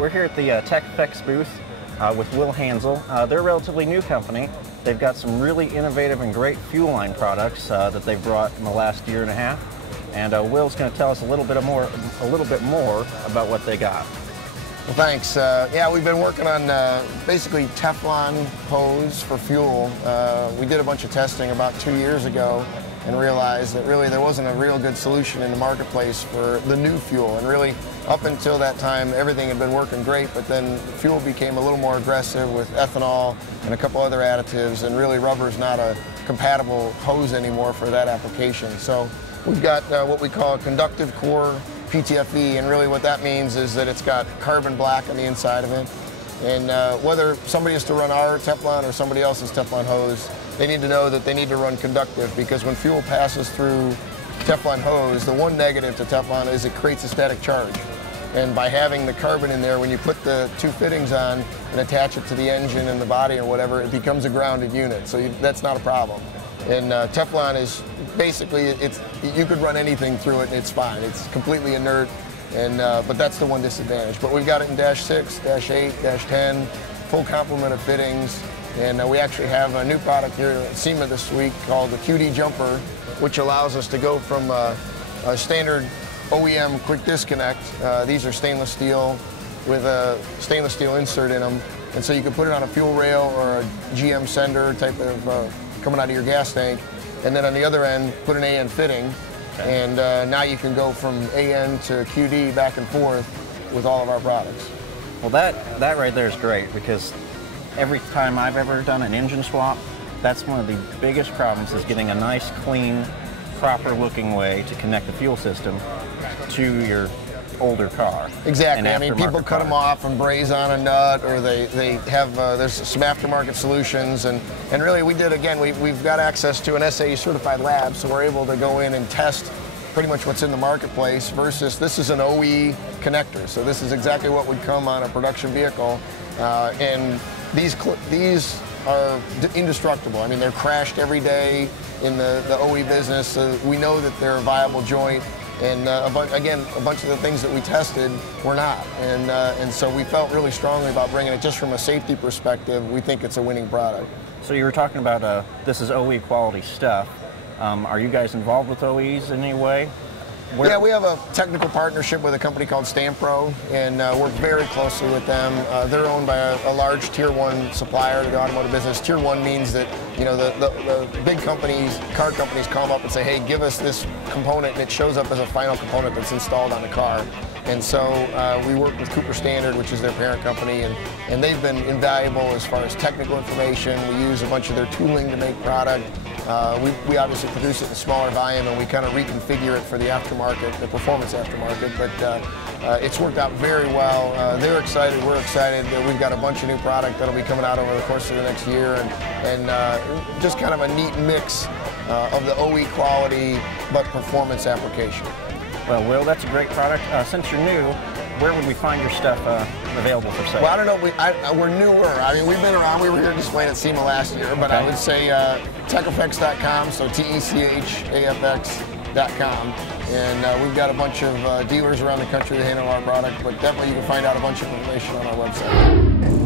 we're here at the TechAFX booth with Will Handzell. They're a relatively new company. They've got some really innovative and great fuel line products that they've brought in the last year and a half. And Will's going to tell us a little bit more about what they got. Well, thanks. Yeah, we've been working on basically Teflon hose for fuel. We did a bunch of testing about 2 years ago and realized that really there wasn't a real good solution in the marketplace for the new fuel. And really, up until that time, everything had been working great, but then fuel became a little more aggressive with ethanol and a couple other additives, and really rubber's not a compatible hose anymore for that application. So we've got what we call a conductive core PTFE, and really what that means is that it's got carbon black on the inside of it. And whether somebody is to run our Teflon or somebody else's Teflon hose, they need to know that they need to run conductive, because when fuel passes through Teflon hose, the one negative to Teflon is it creates a static charge. And by having the carbon in there, when you put the two fittings on and attach it to the engine and the body or whatever, it becomes a grounded unit. So that's not a problem. And Teflon is basically, you could run anything through it and it's fine. It's completely inert, and but that's the one disadvantage. But we've got it in Dash 6, Dash 8, Dash 10, full complement of fittings. And we actually have a new product here at SEMA this week called the QD Jumper, which allows us to go from a standard OEM quick disconnect. These are stainless steel with a stainless steel insert in them. And so you can put it on a fuel rail or a GM sender type of coming out of your gas tank. And then on the other end, put an AN fitting. Okay. And now you can go from AN to QD back and forth with all of our products. Well, that right there is great, because every time I've ever done an engine swap, that's one of the biggest problems, is getting a nice, clean, proper looking way to connect the fuel system to your older car. Exactly. I mean, people cut them off and braze on a nut, or they have, there's some aftermarket solutions, and really we did, again, we've got access to an SAE certified lab, so we're able to go in and test pretty much what's in the marketplace, versus this is an OE connector. So this is exactly what would come on a production vehicle, and these are indestructible. I mean, they're crashed every day in the OE business, so we know that they're a viable joint. And again, a bunch of the things that we tested were not. And so we felt really strongly about bringing it. Just from a safety perspective, we think it's a winning product. So you were talking about this is OE quality stuff. Are you guys involved with OEs in any way? Yeah, we have a technical partnership with a company called Stampro, and work very closely with them. They're owned by a large Tier 1 supplier to the automotive business. Tier 1 means that, you know, the big companies, car companies, come up and say, hey, give us this component, and it shows up as a final component that's installed on the car. And so we work with Cooper Standard, which is their parent company, and they've been invaluable as far as technical information. We use a bunch of their tooling to make product. We obviously produce it in smaller volume, and we kind of reconfigure it for the aftermarket, the performance aftermarket, but it's worked out very well. They're excited, we're excited. We've got a bunch of new product that'll be coming out over the course of the next year, and just kind of a neat mix of the OE quality but performance application. Well, Will, that's a great product. Since you're new, where would we find your stuff available for sale? Well, I don't know. We're newer. I mean, we've been around. We were here displaying at SEMA last year, but okay. I would say TechAFX.com, so TechAFX.com. And we've got a bunch of dealers around the country that handle our product, but definitely you can find out a bunch of information on our website.